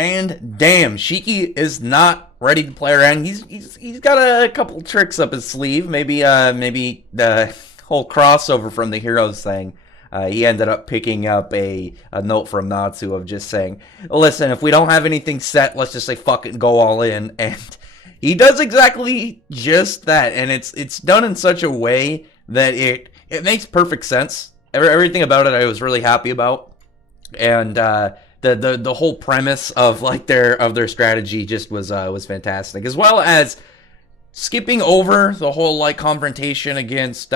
And damn, Shiki is not ready to play around. He's got a couple tricks up his sleeve. Maybe the whole crossover from the Heroes thing. He ended up picking up a note from Natsu of just saying, "Listen, if we don't have anything set, let's just say fucking go all in." And he does exactly just that, and it's done in such a way that it makes perfect sense. Everything about it, I was really happy about, and the whole premise of like their strategy just was fantastic, as well as skipping over the whole like confrontation against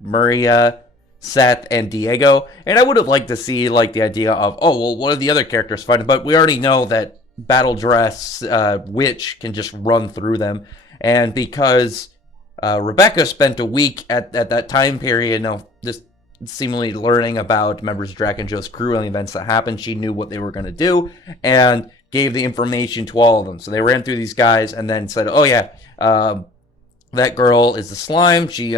Maria, Seth, and Diego. And I would have liked to see like the idea of, oh well, what are the other characters fighting? But we already know that Battle Dress Witch can just run through them, and because Rebecca spent a week at that time period, just seemingly learning about members of Draken Joe's crew and the events that happened. She knew what they were going to do and gave the information to all of them. So they ran through these guys and then said, "Oh yeah, that girl is the slime. She,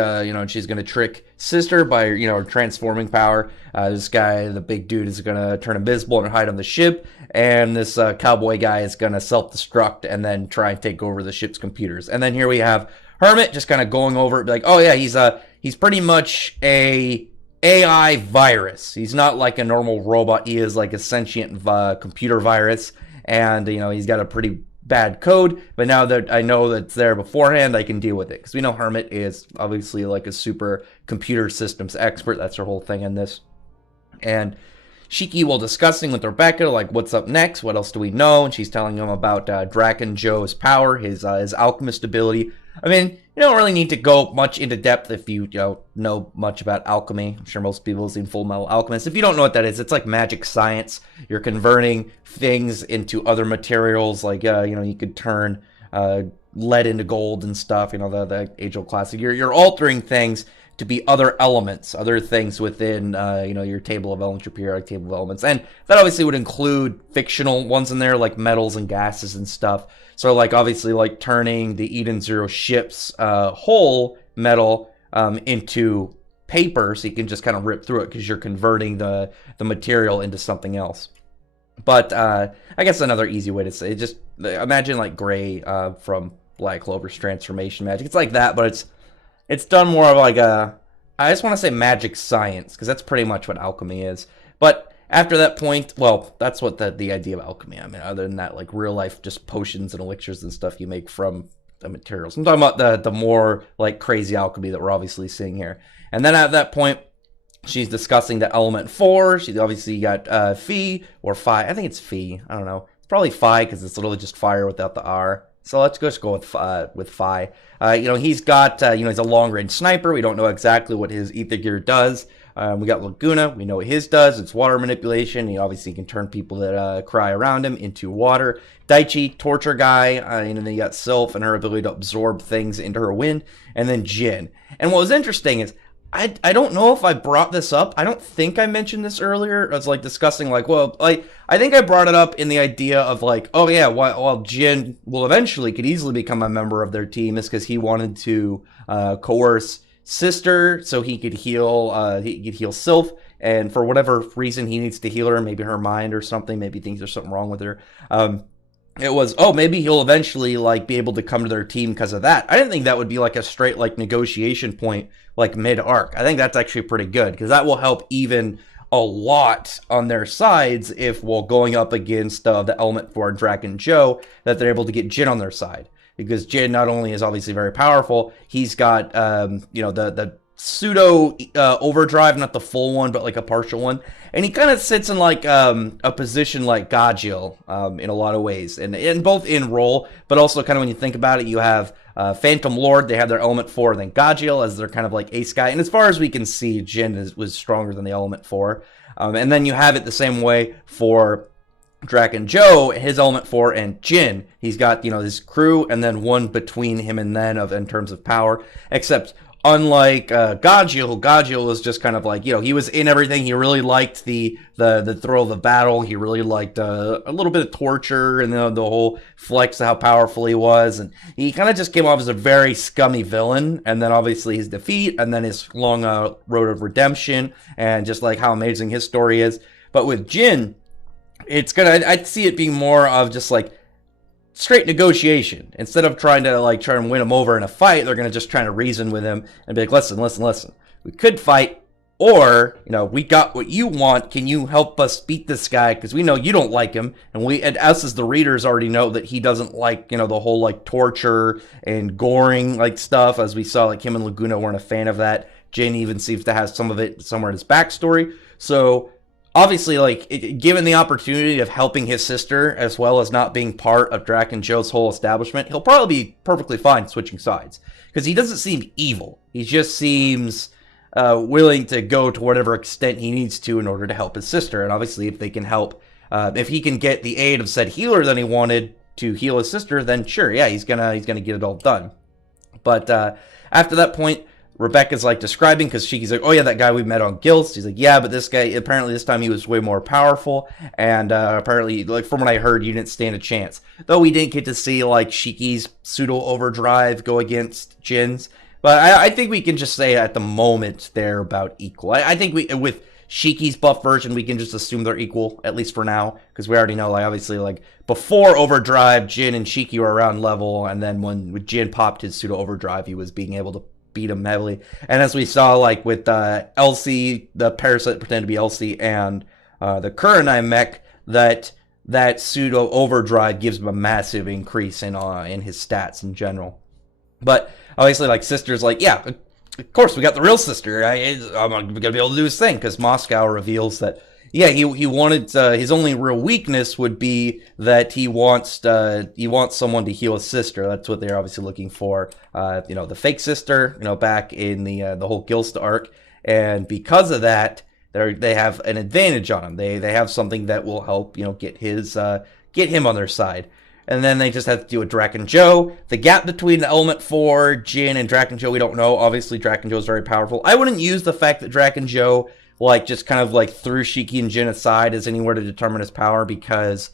she's going to trick sister by, her transforming power. This guy, the big dude, is going to turn invisible and hide on the ship. And this cowboy guy is going to self-destruct and then try and take over the ship's computers." And then here we have Hermit just kind of going over it, like, "Oh yeah, he's pretty much a AI virus. He's not like a normal robot. He is like a sentient computer virus, and he's got a pretty bad code. But now that I know that's there beforehand, I can deal with it, because we know Hermit is obviously like a super computer systems expert. That's her whole thing in this." And Shiki, while discussing with Rebecca, like, what's up next? What else do we know? And she's telling him about Draken Joe's power, his alchemist ability. I mean, you don't really need to go much into depth if you, know much about alchemy. I'm sure most people have seen Full Metal Alchemist. If you don't know what that is, it's like magic science. You're converting things into other materials, like, you could turn lead into gold and stuff, the age-old classic. You're altering things to be other elements, other things within, your table of elements, your periodic table of elements. And that obviously would include fictional ones in there, like metals and gases and stuff. So, like, obviously, like, turning the Eden Zero ship's whole metal into paper, so you can just kind of rip through it, because you're converting the material into something else. But I guess another easy way to say it, just imagine, like, Gray from Black Clover's transformation magic. It's like that, but it's done more of like I just want to say magic science, because that's pretty much what alchemy is. But after that point, well, that's what the idea of alchemy. I mean, other than that, like real life, just potions and elixirs and stuff you make from the materials. I'm talking about the more like crazy alchemy that we're obviously seeing here. And then at that point, she's discussing the element 4. She obviously got Phi or Phi. I think it's Phi. I don't know. It's probably Phi, because it's literally just fire without the R. So let's just go with Phi. He's got, he's a long-range sniper. We don't know exactly what his ether gear does. We got Laguna. We know what his does. It's water manipulation. He obviously can turn people that cry around him into water. Daichi, torture guy. And then you got Sylph and her ability to absorb things into her wind. And then Jin. And what was interesting is, I don't know if I brought this up. I don't think I mentioned this earlier. I was like discussing like, well, like I think I brought it up in the idea of like, oh yeah, while Jin will eventually could easily become a member of their team, is because he wanted to coerce Sister so he could heal Sylph, and for whatever reason he needs to heal her, maybe her mind or something, maybe thinks there's something wrong with her. It was, oh, maybe he'll eventually like be able to come to their team because of that. I didn't think that would be like a straight like negotiation point like mid arc. I think that's actually pretty good, because that will help even a lot on their sides if, while going up against the element for Draken Joe, that they're able to get Jin on their side, because Jin not only is obviously very powerful, he's got the pseudo overdrive, not the full one, but like a partial one, and he kind of sits in like a position like Gajil in a lot of ways, and both in role, but also kind of when you think about it, you have Phantom Lord, they have their element 4, and then Gajil as their kind of like ace guy, and as far as we can see, Jin was stronger than the element 4, and then you have it the same way for Draken Joe, his element 4, and Jin. He's got, his crew, and then one between him and then in terms of power, except unlike Gajil was just kind of like, he was in everything. He really liked the thrill of the battle. He really liked a little bit of torture and the whole flex of how powerful he was. And he kind of just came off as a very scummy villain. And then obviously his defeat, and then his long road of redemption, and just like how amazing his story is. But with Jin, I'd see it being more of just like straight negotiation. Instead of trying to win him over in a fight, they're gonna just try to reason with him and be like, listen. We could fight, or we got what you want. Can you help us beat this guy? Because we know you don't like him, and us as the readers already know that he doesn't like the whole like torture and goring like stuff. As we saw, like him and Laguna weren't a fan of that. Jin even seems to have some of it somewhere in his backstory. So obviously, like, given the opportunity of helping his sister as well as not being part of Draken Joe's whole establishment, he'll probably be perfectly fine switching sides because he doesn't seem evil. He just seems willing to go to whatever extent he needs to in order to help his sister. And obviously, if they can help, if he can get the aid of said healer that he wanted to heal his sister, then sure, yeah, he's gonna get it all done. But after that point, Rebecca's like describing, because Shiki's like, oh yeah, that guy we met on Gilst. He's like, yeah, but this guy, apparently this time he was way more powerful, and apparently, like, from what I heard, you didn't stand a chance. Though we didn't get to see like Shiki's pseudo overdrive go against Jin's. But I think we can just say at the moment they're about equal. I think with Shiki's buff version, we can just assume they're equal, at least for now, because we already know, like, obviously, like, before Overdrive, Jin and Shiki were around level, and then when Jin popped his pseudo Overdrive, he was being able to beat him heavily. And as we saw, like, with Elsie, the parasite pretended to be Elsie, and the Kurenai mech, that pseudo Overdrive gives him a massive increase in his stats in general. But obviously, like, Sister's like, yeah, of course, we got the real Sister. I'm going to be able to do his thing, because Moscow reveals that, yeah, he wanted, his only real weakness would be that he wants someone to heal his sister. That's what they're obviously looking for. The fake sister, back in the whole Gilst arc. And because of that, they have an advantage on him. They have something that will help, get him on their side. And then they just have to deal with Draken Joe. The gap between the Element 4, Jin, and Draken Joe, we don't know. Obviously, Draken Joe is very powerful. I wouldn't use the fact that Draken Joe, like, just kind of, like, threw Shiki and Jin aside as anywhere to determine his power, because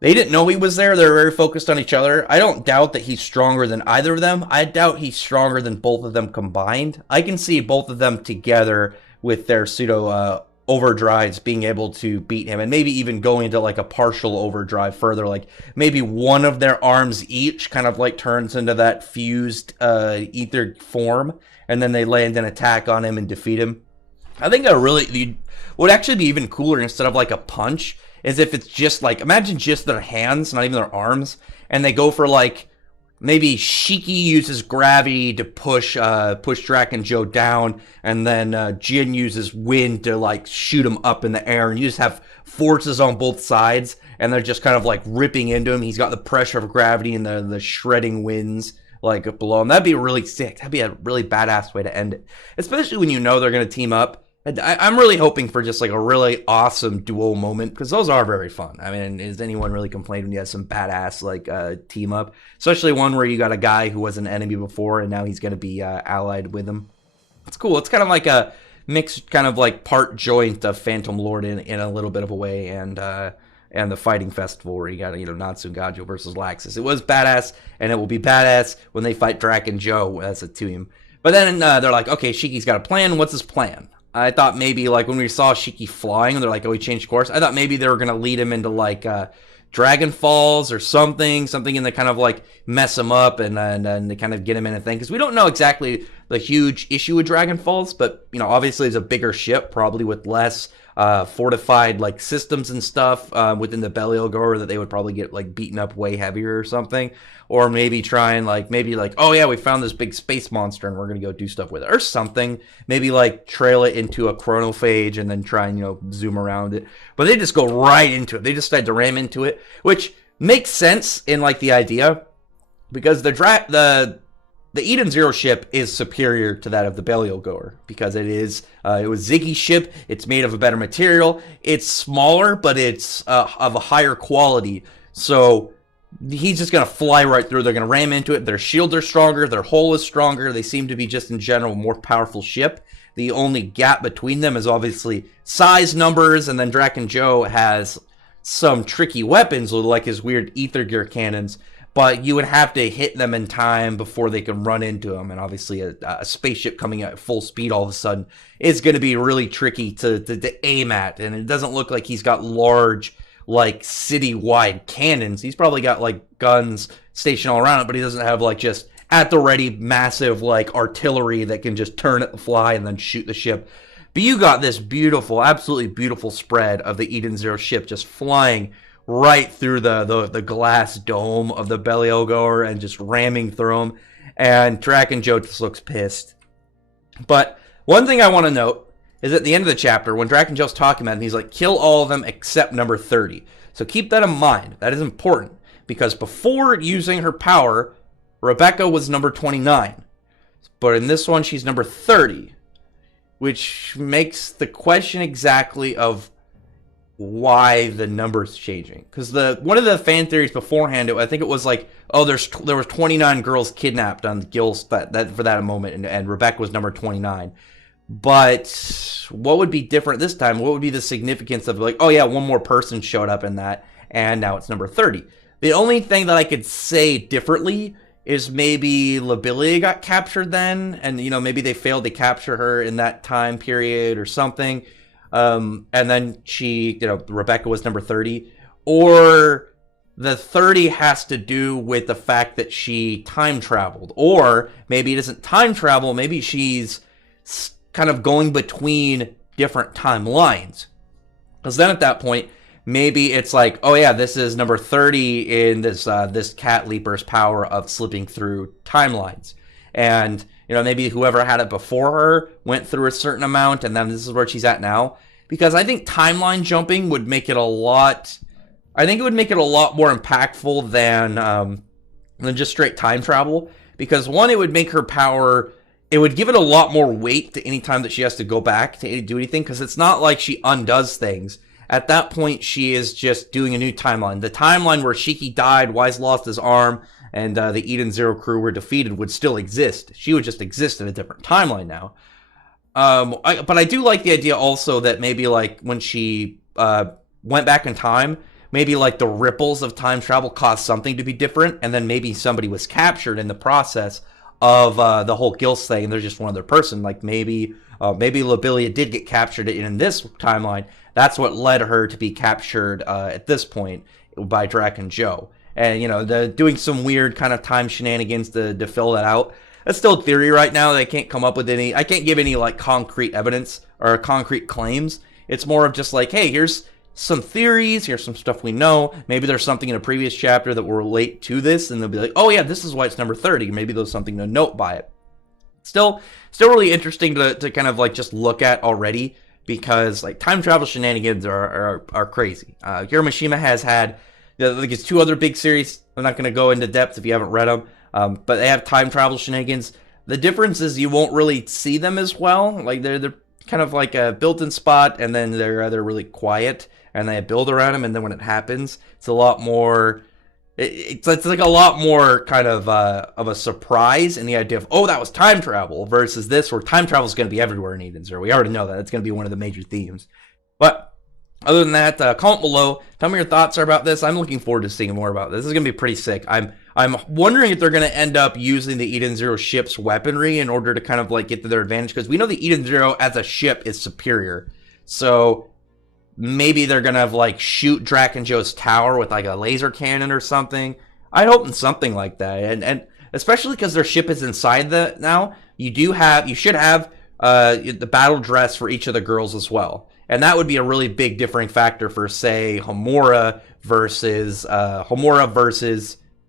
they didn't know he was there. They were very focused on each other. I don't doubt that he's stronger than either of them. I doubt he's stronger than both of them combined. I can see both of them together with their pseudo overdrives being able to beat him, and maybe even going into like a partial overdrive further, like maybe one of their arms each kind of like turns into that fused ether form, and then they land an attack on him and defeat him. I think would actually be even cooler, instead of like a punch, is if it's just like, imagine just their hands, not even their arms, and they go for like, maybe Shiki uses gravity to push Draken Joe down, and then Jin uses wind to like shoot him up in the air, and you just have forces on both sides, and they're just kind of like ripping into him. He's got the pressure of gravity and the shredding winds like up below him. That'd be really sick. That'd be a really badass way to end it, especially when they're going to team up. I'm really hoping for just like a really awesome duo moment, because those are very fun. I mean, is anyone really complaining when you have some badass like team up, especially one where you got a guy who was an enemy before and now he's going to be allied with him? It's cool. It's kind of like a mixed kind of like part joint of Phantom Lord in a little bit of a way, and the Fighting Festival where you got Natsu Gajo versus Laxus. It was badass, and it will be badass when they fight Draken Joe as a team. But then they're like, okay, Shiki's got a plan. What's his plan? I thought maybe, like, when we saw Shiki flying, they're like, oh, he changed course. I thought maybe they were going to lead him into, like, Dragon Falls or something in the kind of, like, mess him up and to kind of get him in a thing. Because we don't know exactly the huge issue with Dragon Falls, but, obviously it's a bigger ship, probably with less fortified, like, systems and stuff within the Belial-Goer, that they would probably get, like, beaten up way heavier or something. Or maybe try and, like, oh yeah, we found this big space monster and we're going to go do stuff with it. Or something. Maybe, like, trail it into a chronophage and then try and, zoom around it. But they just go right into it. They just decide to ram into it, which makes sense in, like, the idea. Because the Eden Zero ship is superior to that of the Belial-Goer, because it was Ziggy's ship. It's made of a better material. It's smaller, but it's of a higher quality. So he's just going to fly right through. They're going to ram into it. Their shields are stronger. Their hull is stronger. They seem to be just in general a more powerful ship. The only gap between them is obviously size numbers, and then Draken Joe has some tricky weapons like his weird ether gear cannons, but you would have to hit them in time before they can run into them. And obviously a spaceship coming at full speed all of a sudden is going to be really tricky to aim at. And it doesn't look like he's got large like city-wide cannons. He's probably got like guns stationed all around it, but he doesn't have like just at the ready massive like artillery that can just turn at the fly and then shoot the ship. But you got this beautiful, absolutely beautiful spread of the Eden Zero ship just flying right through the glass dome of the Beliogor and just ramming through them. And Draken Joe just looks pissed. But one thing I want to note is at the end of the chapter, when Draken Joe's talking about it, he's like, kill all of them except number 30. So keep that in mind. That is important. Because before using her power, Rebecca was number 29. But in this one, she's number 30. Which makes the question exactly of why the number's changing. Because one of the fan theories beforehand, I think it was like, oh, there was 29 girls kidnapped on Gil's that for that moment, and Rebecca was number 29. But what would be different this time? What would be the significance of like, oh yeah, one more person showed up in that, and now it's number 30? The only thing that I could say differently is maybe Lobelia got captured then, and maybe they failed to capture her in that time period or something. And then Rebecca was number 30. Or the 30 has to do with the fact that she time traveled. Or maybe it isn't time travel, maybe she's kind of going between different timelines. Because then at that point, maybe it's like, oh yeah, this is number 30 in this Cat Leaper's power of slipping through timelines. And, maybe whoever had it before her went through a certain amount, and then this is where she's at now. Because I think timeline jumping would make it a lot more impactful than just straight time travel. Because one, it would make her power, it would give it a lot more weight to any time that she has to go back to do anything. Because it's not like she undoes things. At that point, she is just doing a new timeline. The timeline where Shiki died, Wise lost his arm, and the Eden Zero crew were defeated would still exist. She would just exist in a different timeline now. But I do like the idea also that maybe like when she went back in time, maybe like the ripples of time travel caused something to be different, and then maybe somebody was captured in the process of the whole Gils thing, and there's just one other person. Like maybe Lobelia did get captured in this timeline. That's what led her to be captured at this point by Draken Joe. And, doing some weird kind of time shenanigans to fill that out. That's still a theory right now. They can't come up with any. I can't give any like concrete evidence or concrete claims. It's more of just like, hey, here's some theories. Here's some stuff we know. Maybe there's something in a previous chapter that will relate to this, and they'll be like, oh yeah, this is why it's number 30. Maybe there's something to note by it. Still really interesting to kind of like just look at already, because like time travel shenanigans are crazy. Hiro Mishima has had like his two other big series. I'm not going to go into depth if you haven't read them. But they have time travel shenanigans. The difference is you won't really see them as well. Like they're kind of like a built-in spot, and then they're really quiet, and they build around them. And then when it happens, it's a lot more. It's like a lot more kind of a surprise in the idea of, oh, that was time travel, versus this where time travel is going to be everywhere in Eden Zero. We already know that. It's going to be one of the major themes. But other than that, comment below. Tell me your thoughts are about this. I'm looking forward to seeing more about this. This is going to be pretty sick. I'm wondering if they're going to end up using the Eden Zero ship's weaponry in order to kind of like get to their advantage, because we know the Eden Zero as a ship is superior. So maybe they're going to have like shoot Draken Joe's tower with like a laser cannon or something. I hope in something like that. And especially because their ship is inside now, you should have the battle dress for each of the girls as well. And that would be a really big differing factor for, say, Homura versus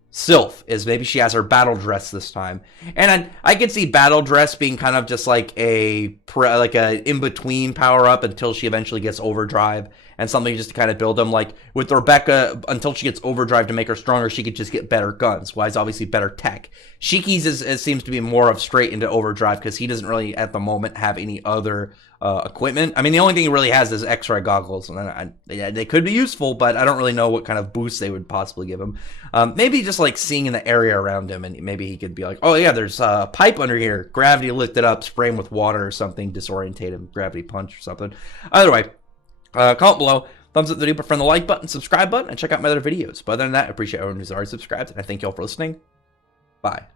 Sylph, is maybe she has her battle dress this time. And I could see battle dress being kind of just like a in-between power-up until she eventually gets overdrive, and something just to kind of build them. Like with Rebecca, until she gets overdrive to make her stronger, she could just get better guns. Wise, obviously better tech. Shiki's seems to be more of straight into overdrive, because he doesn't really, at the moment, have any other equipment. I mean, the only thing he really has is X-ray goggles, and they could be useful, but I don't really know what kind of boost they would possibly give him. Maybe just like seeing in the area around him, and maybe he could be like, oh yeah, there's a pipe under here. Gravity lift it up, spray him with water or something, disorientate him, gravity punch or something. Either way, comment below, thumbs up the video, friend the like button, subscribe button, and check out my other videos. But other than that, I appreciate everyone who's already subscribed, and I thank you all for listening. Bye.